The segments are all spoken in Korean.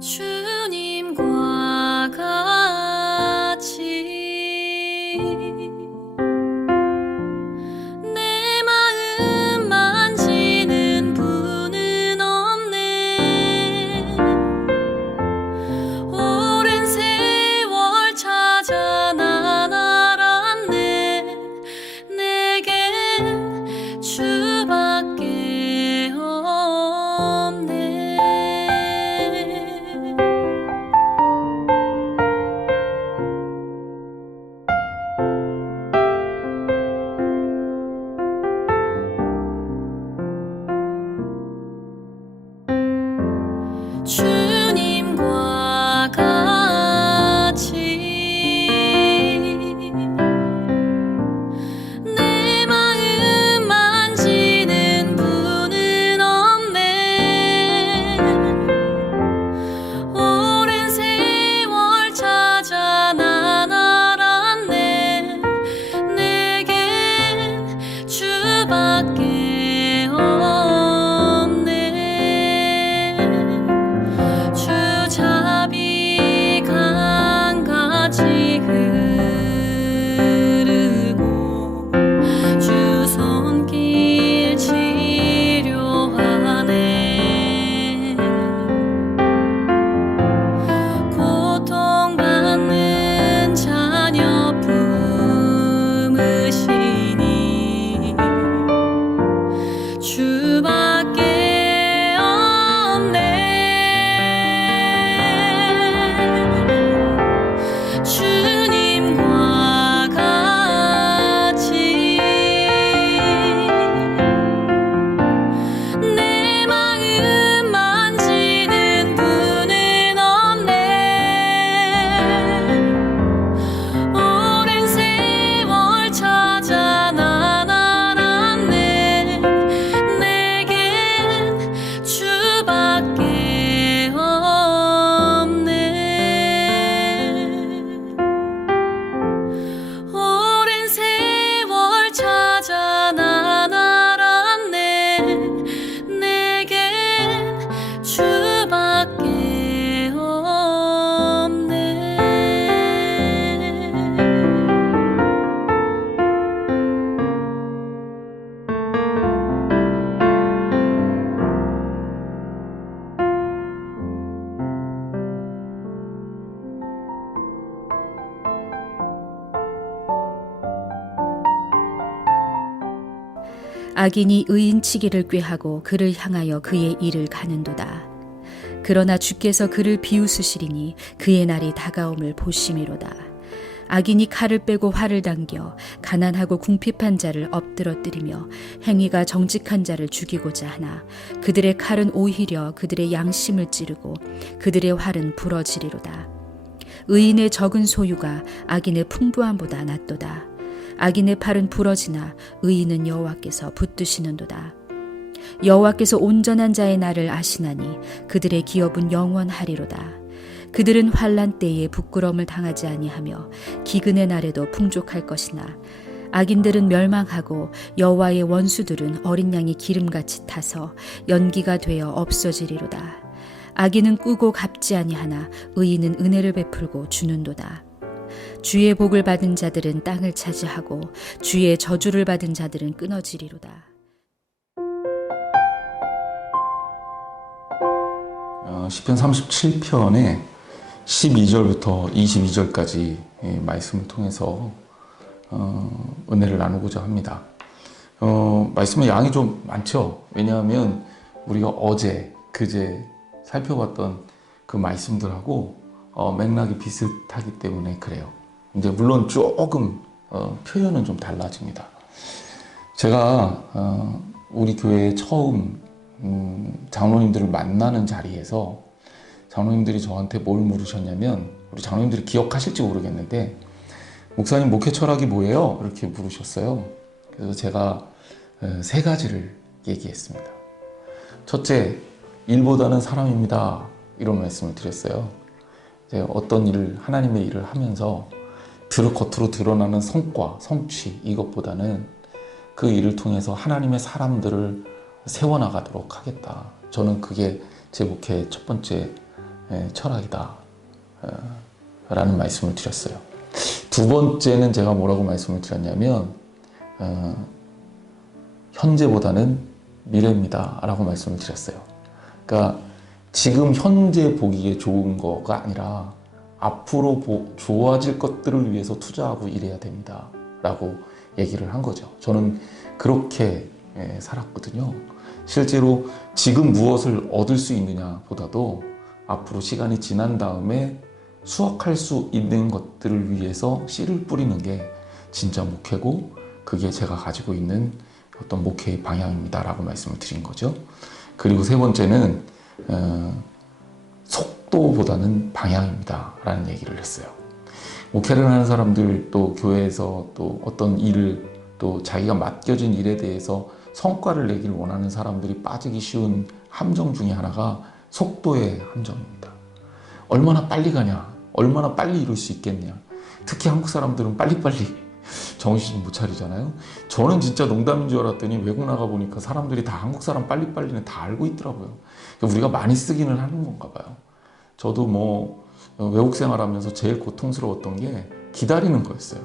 주님과 같이 내 마음 만지는 분은 없네. 오랜 세월 찾아 난 알았네. 내겐 주밖에 없네. 주님과 같이 내 마음 만지는 분은 없네. 오랜 세월 찾아 난 알았네. 내겐 주밖에 없네. 주잡이 강같이 흐르고 주 손길 치료하네. 고통받는 자녀 품으시니 주밖에 없네. 주님과 같이 내 마음 만지는 분은 없네. 오랜 세월 찾아 난 알았네. 내겐 주밖에 없네. 오랜 세월 찾아 난 알았네. 내겐 주밖에 없네. 악인이 의인치기를 꾀하고 그를 향하여 그의 일을 가는도다. 그러나 주께서 그를 비웃으시리니 그의 날이 다가옴을 보심이로다. 악인이 칼을 빼고 활을 당겨 가난하고 궁핍한 자를 엎드러뜨리며 행위가 정직한 자를 죽이고자 하나 그들의 칼은 오히려 그들의 양심을 찌르고 그들의 활은 부러지리로다. 의인의 적은 소유가 악인의 풍부함보다 낫도다. 악인의 팔은 부러지나 의인은 여호와께서 붙드시는도다. 여호와께서 온전한 자의 날을 아시나니 그들의 기업은 영원하리로다. 그들은 환난 때에 부끄러움을 당하지 아니하며 기근의 날에도 풍족할 것이나 악인들은 멸망하고 여호와의 원수들은 어린 양이 기름같이 타서 연기가 되어 없어지리로다. 악인은 꾸고 갚지 아니하나 의인은 은혜를 베풀고 주는도다. 주의 복을 받은 자들은 땅을 차지하고 주의 저주를 받은 자들은 끊어지리로다. 시편 37편의 12절부터 22절까지 말씀을 통해서 은혜를 나누고자 합니다. 말씀의 양이 좀 많죠. 왜냐하면 우리가 어제, 그제 살펴봤던 그 말씀들하고 맥락이 비슷하기 때문에 그래요. 이제 물론 조금 표현은 좀 달라집니다. 제가 우리 교회에 처음 장로님들을 만나는 자리에서 장로님들이 저한테 뭘 물으셨냐면, 우리 장로님들이 기억하실지 모르겠는데 목사님 목회 철학이 뭐예요? 이렇게 물으셨어요. 그래서 제가 세 가지를 얘기했습니다. 첫째, 일보다는 사람입니다. 이런 말씀을 드렸어요. 이제 어떤 일을, 하나님의 일을 하면서 겉으로 드러나는 성과, 성취 이것보다는 그 일을 통해서 하나님의 사람들을 세워나가도록 하겠다. 저는 그게 제 목회의 첫 번째 철학이다. 라는 말씀을 드렸어요. 두 번째는 제가 뭐라고 말씀을 드렸냐면 현재보다는 미래입니다. 라고 말씀을 드렸어요. 그러니까 지금 현재 보기에 좋은 거가 아니라 앞으로 좋아질 것들을 위해서 투자하고 일해야 됩니다. 라고 얘기를 한 거죠. 저는 그렇게 살았거든요. 실제로 지금 무엇을 얻을 수 있느냐 보다도 앞으로 시간이 지난 다음에 수확할 수 있는 것들을 위해서 씨를 뿌리는 게 진짜 목회고 그게 제가 가지고 있는 어떤 목회의 방향입니다. 라고 말씀을 드린 거죠. 그리고 세 번째는 속도보다는 방향입니다. 라는 얘기를 했어요. 목회를 하는 사람들 또 교회에서 또 어떤 일을 또 자기가 맡겨진 일에 대해서 성과를 내길 원하는 사람들이 빠지기 쉬운 함정 중에 하나가 속도의 함정입니다. 얼마나 빨리 가냐, 얼마나 빨리 이룰 수 있겠냐. 특히 한국 사람들은 빨리빨리 정신 못 차리잖아요. 저는 진짜 농담인 줄 알았더니 외국 나가 보니까 사람들이 다 한국 사람 빨리빨리는 다 알고 있더라고요. 우리가 많이 쓰기는 하는 건가 봐요. 저도 뭐 외국 생활하면서 제일 고통스러웠던 게 기다리는 거였어요.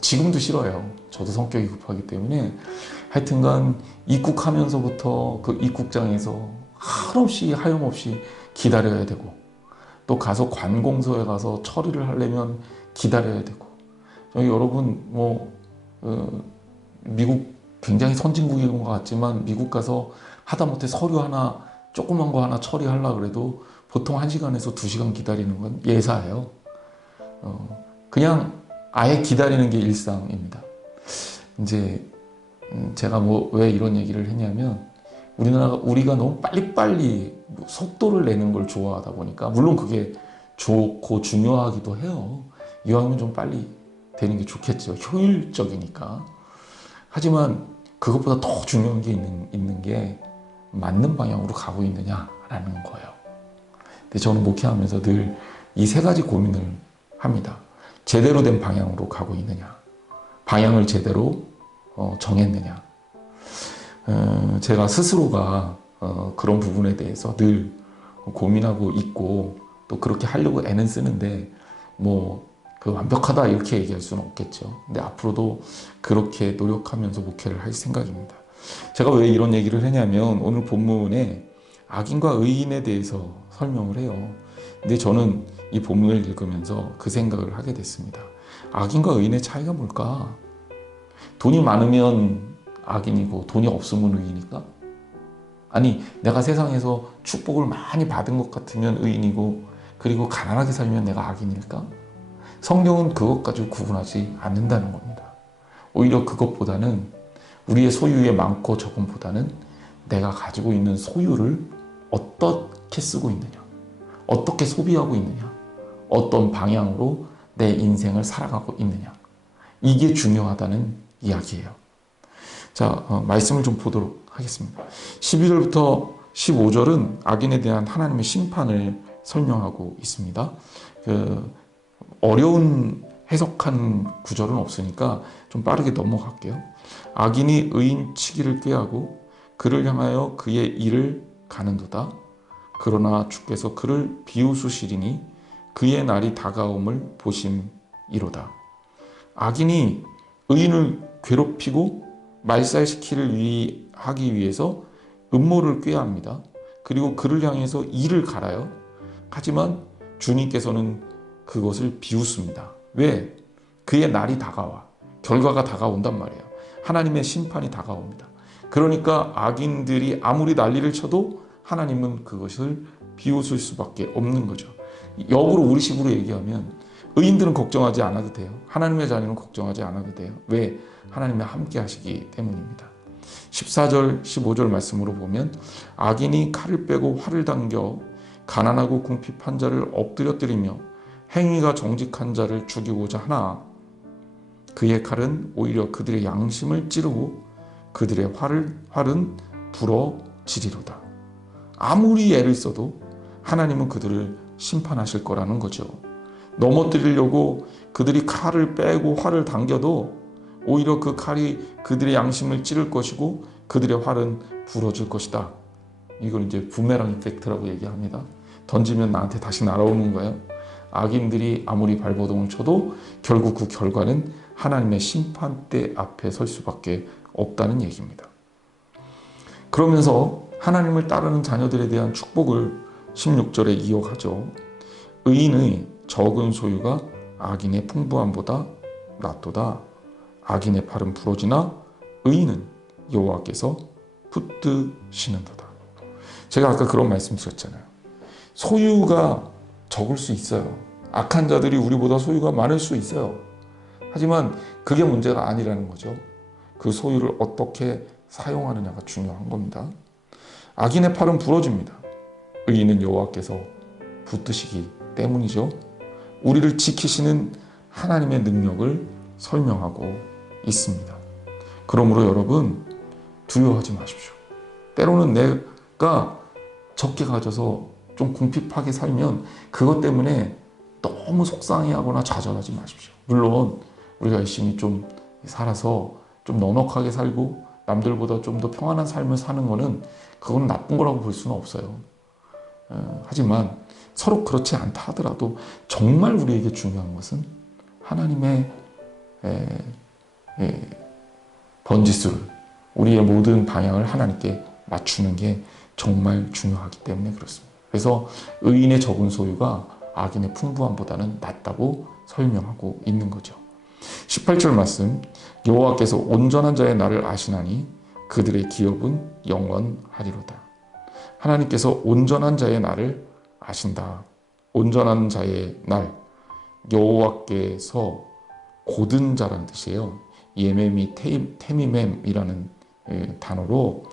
지금도 싫어요. 저도 성격이 급하기 때문에 하여튼간 입국하면서부터 그 입국장에서 한없이 하염없이 기다려야 되고 또 가서 관공서에 가서 처리를 하려면 기다려야 되고 저희 여러분 미국 굉장히 선진국인 것 같지만 미국 가서 하다못해 서류 하나 조그만 거 하나 처리하려고 그래도 보통 1시간에서 2시간 기다리는 건 예사예요. 그냥 아예 기다리는 게 일상입니다. 이제 제가 왜 이런 얘기를 했냐면 우리가 너무 빨리빨리 속도를 내는 걸 좋아하다 보니까 물론 그게 좋고 중요하기도 해요. 이왕이면 좀 빨리 되는 게 좋겠죠. 효율적이니까. 하지만 그것보다 더 중요한 게 있는 게 맞는 방향으로 가고 있느냐라는 거예요. 근데 저는 목회하면서 늘 이 세 가지 고민을 합니다. 제대로 된 방향으로 가고 있느냐, 방향을 제대로 정했느냐. 제가 스스로가 그런 부분에 대해서 늘 고민하고 있고 또 그렇게 하려고 애는 쓰는데 그 완벽하다 이렇게 얘기할 수는 없겠죠. 근데 앞으로도 그렇게 노력하면서 목회를 할 생각입니다. 제가 왜 이런 얘기를 하냐면 오늘 본문에 악인과 의인에 대해서 설명을 해요. 근데 저는 이 본문을 읽으면서 그 생각을 하게 됐습니다. 악인과 의인의 차이가 뭘까? 돈이 많으면 악인이고 돈이 없으면 의인일까? 아니, 내가 세상에서 축복을 많이 받은 것 같으면 의인이고 그리고 가난하게 살면 내가 악인일까? 성경은 그것 가지고 구분하지 않는다는 겁니다. 오히려 그것보다는 우리의 소유의 많고 적음보다는 내가 가지고 있는 소유를 어떻게 쓰고 있느냐, 어떻게 소비하고 있느냐, 어떤 방향으로 내 인생을 살아가고 있느냐, 이게 중요하다는 이야기예요. 자, 말씀을 좀 보도록 하겠습니다. 12절부터 15절은 악인에 대한 하나님의 심판을 설명하고 있습니다. 어려운 해석한 구절은 없으니까 좀 빠르게 넘어갈게요. 악인이 의인 치기를 꾀하고 그를 향하여 그의 일을 가는도다. 그러나 주께서 그를 비웃으시리니 그의 날이 다가옴을 보심이로다. 악인이 의인을 괴롭히고 말살시키기 하기 위해서 음모를 꾀합니다. 그리고 그를 향해서 이를 갈아요. 하지만 주님께서는 그것을 비웃습니다. 왜? 그의 날이 다가와. 결과가 다가온단 말이에요. 하나님의 심판이 다가옵니다. 그러니까 악인들이 아무리 난리를 쳐도 하나님은 그것을 비웃을 수밖에 없는 거죠. 역으로 우리식으로 얘기하면 의인들은 걱정하지 않아도 돼요. 하나님의 자녀는 걱정하지 않아도 돼요. 왜? 하나님이 함께 하시기 때문입니다. 14절, 15절 말씀으로 보면 악인이 칼을 빼고 활을 당겨 가난하고 궁핍한 자를 엎드려 때리며 행위가 정직한 자를 죽이고자 하나 그의 칼은 오히려 그들의 양심을 찌르고 그들의 활은 부러지리로다. 아무리 애를 써도 하나님은 그들을 심판하실 거라는 거죠. 넘어뜨리려고 그들이 칼을 빼고 활을 당겨도 오히려 그 칼이 그들의 양심을 찌를 것이고 그들의 활은 부러질 것이다. 이걸 이제 부메랑 이펙트라고 얘기합니다. 던지면 나한테 다시 날아오는 거예요. 악인들이 아무리 발버둥을 쳐도 결국 그 결과는 하나님의 심판대 앞에 설 수밖에 없다는 얘기입니다. 그러면서 하나님을 따르는 자녀들에 대한 축복을 16절에 이어가죠. 의인의 적은 소유가 악인의 풍부함보다 낫도다. 악인의 팔은 부러지나 의인은 여호와께서 붙드시는도다. 제가 아까 그런 말씀 드렸잖아요. 소유가 적을 수 있어요. 악한 자들이 우리보다 소유가 많을 수 있어요. 하지만 그게 문제가 아니라는 거죠. 그 소유를 어떻게 사용하느냐가 중요한 겁니다. 악인의 팔은 부러집니다. 의인은 여호와께서 붙드시기 때문이죠. 우리를 지키시는 하나님의 능력을 설명하고 있습니다. 그러므로 여러분, 두려워하지 마십시오. 때로는 내가 적게 가져서 좀 궁핍하게 살면 그것 때문에 너무 속상해하거나 좌절하지 마십시오. 물론 우리가 열심히 좀 살아서 좀 넉넉하게 살고 남들보다 좀 더 평안한 삶을 사는 거는 그건 나쁜 거라고 볼 수는 없어요. 하지만 서로 그렇지 않다 하더라도 정말 우리에게 중요한 것은 하나님의 번지수를, 우리의 모든 방향을 하나님께 맞추는 게 정말 중요하기 때문에 그렇습니다. 그래서 의인의 적은 소유가 악인의 풍부함보다는 낫다고 설명하고 있는 거죠. 18절 말씀, 여호와께서 온전한 자의 날을 아시나니 그들의 기업은 영원하리로다. 하나님께서 온전한 자의 날을 아신다. 온전한 자의 날, 여호와께서 고든 자라는 뜻이에요. 예메미 테미mem이라는 단어로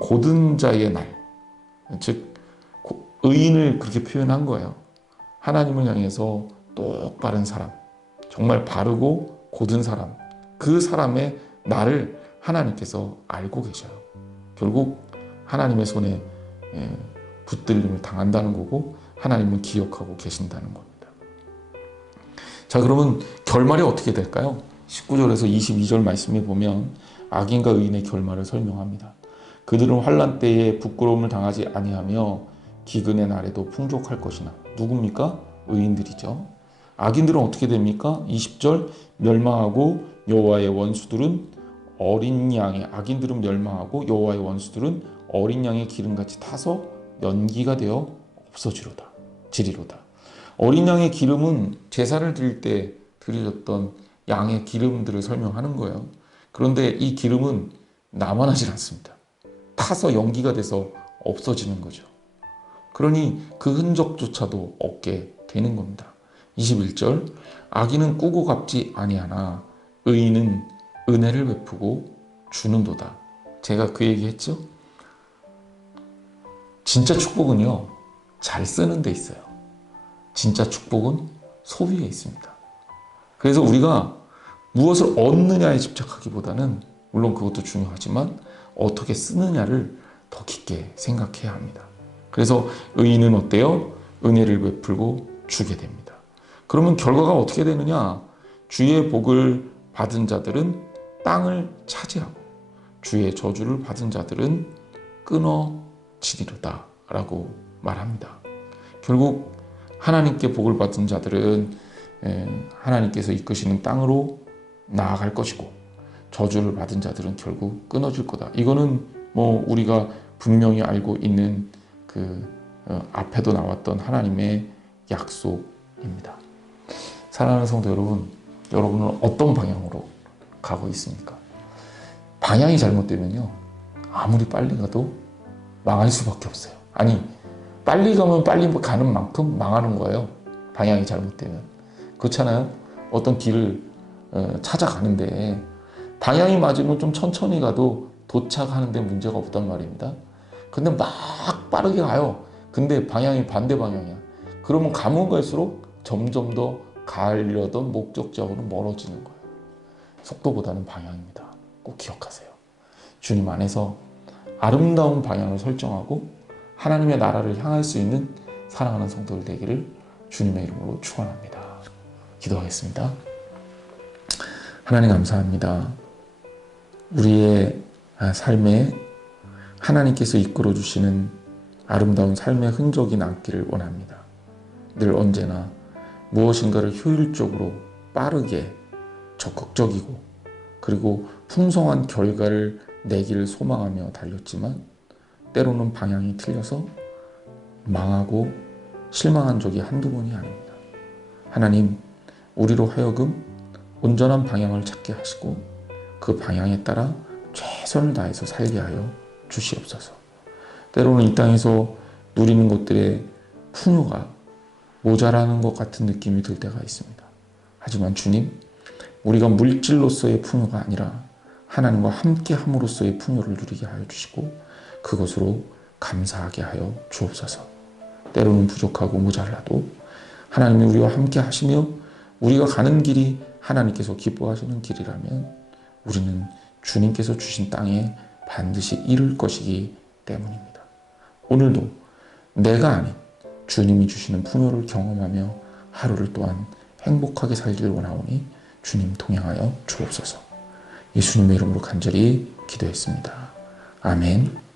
고든 자의 날, 즉 의인을 그렇게 표현한 거예요. 하나님을 향해서 똑바른 사람, 정말 바르고 고든 사람, 그 사람의 나를 하나님께서 알고 계셔요. 결국 하나님의 손에 붙들림을 당한다는 거고 하나님은 기억하고 계신다는 겁니다. 자, 그러면 결말이 어떻게 될까요? 19절에서 22절 말씀에 보면 악인과 의인의 결말을 설명합니다. 그들은 환난 때에 부끄러움을 당하지 아니하며 기근의 날에도 풍족할 것이나. 누굽니까? 의인들이죠. 악인들은 어떻게 됩니까? 20절, 멸망하고 여호와의 원수들은 어린 양의, 악인들은 멸망하고 여호와의 원수들은 어린 양의 기름같이 타서 연기가 되어 없어지리로다. 어린 양의 기름은 제사를 드릴 때 드려졌던 양의 기름들을 설명하는 거예요. 그런데 이 기름은 남아나질 않습니다. 타서 연기가 돼서 없어지는 거죠. 그러니 그 흔적조차도 없게 되는 겁니다. 21절, 악인은 꾸고 갚지 아니하나 의인은 은혜를 베푸고 주는도다. 제가 그 얘기 했죠? 진짜 축복은요, 잘 쓰는 데 있어요. 진짜 축복은 소비에 있습니다. 그래서 우리가 무엇을 얻느냐에 집착하기보다는, 물론 그것도 중요하지만 어떻게 쓰느냐를 더 깊게 생각해야 합니다. 그래서 의인은 어때요? 은혜를 베풀고 주게 됩니다. 그러면 결과가 어떻게 되느냐? 주의 복을 받은 자들은 땅을 차지하고 주의 저주를 받은 자들은 끊어지리로다 라고 말합니다. 결국 하나님께 복을 받은 자들은 하나님께서 이끄시는 땅으로 나아갈 것이고 저주를 받은 자들은 결국 끊어질 거다. 이거는 뭐 우리가 분명히 알고 있는 그 앞에도 나왔던 하나님의 약속입니다. 사랑하는 성도 여러분, 여러분은 어떤 방향으로 가고 있습니까? 방향이 잘못되면요, 아무리 빨리 가도 망할 수밖에 없어요. 아니, 빨리 가면 빨리 가는 만큼 망하는 거예요. 방향이 잘못되면. 그렇잖아요? 어떤 길을 찾아가는데 방향이 맞으면 좀 천천히 가도 도착하는 데 문제가 없단 말입니다. 근데 막 빠르게 가요. 근데 방향이 반대 방향이야. 그러면 가면 갈수록 점점 더 가려던 목적지하고는 멀어지는 거예요. 속도보다는 방향입니다. 꼭 기억하세요. 주님 안에서 아름다운 방향을 설정하고 하나님의 나라를 향할 수 있는 사랑하는 성도들 되기를 주님의 이름으로 축원합니다. 기도하겠습니다. 하나님 감사합니다. 우리의 삶에 하나님께서 이끌어 주시는 아름다운 삶의 흔적이 남기를 원합니다. 늘 언제나 무엇인가를 효율적으로 빠르게 적극적이고 그리고 풍성한 결과를 내기를 소망하며 달렸지만 때로는 방향이 틀려서 망하고 실망한 적이 한두 번이 아닙니다. 하나님, 우리로 하여금 온전한 방향을 찾게 하시고 그 방향에 따라 최선을 다해서 살게 하여 주시옵소서. 때로는 이 땅에서 누리는 것들의 풍요가 모자라는 것 같은 느낌이 들 때가 있습니다. 하지만 주님, 우리가 물질로서의 풍요가 아니라 하나님과 함께 함으로써의 풍요를 누리게 하여 주시고 그것으로 감사하게 하여 주옵소서. 때로는 부족하고 모자라도 하나님이 우리와 함께 하시며 우리가 가는 길이 하나님께서 기뻐하시는 길이라면 우리는 주님께서 주신 땅에 반드시 이룰 것이기 때문입니다. 오늘도 내가 아닌 주님이 주시는 풍요를 경험하며 하루를 또한 행복하게 살길 원하오니 주님 동행하여 주옵소서. 예수님의 이름으로 간절히 기도했습니다. 아멘.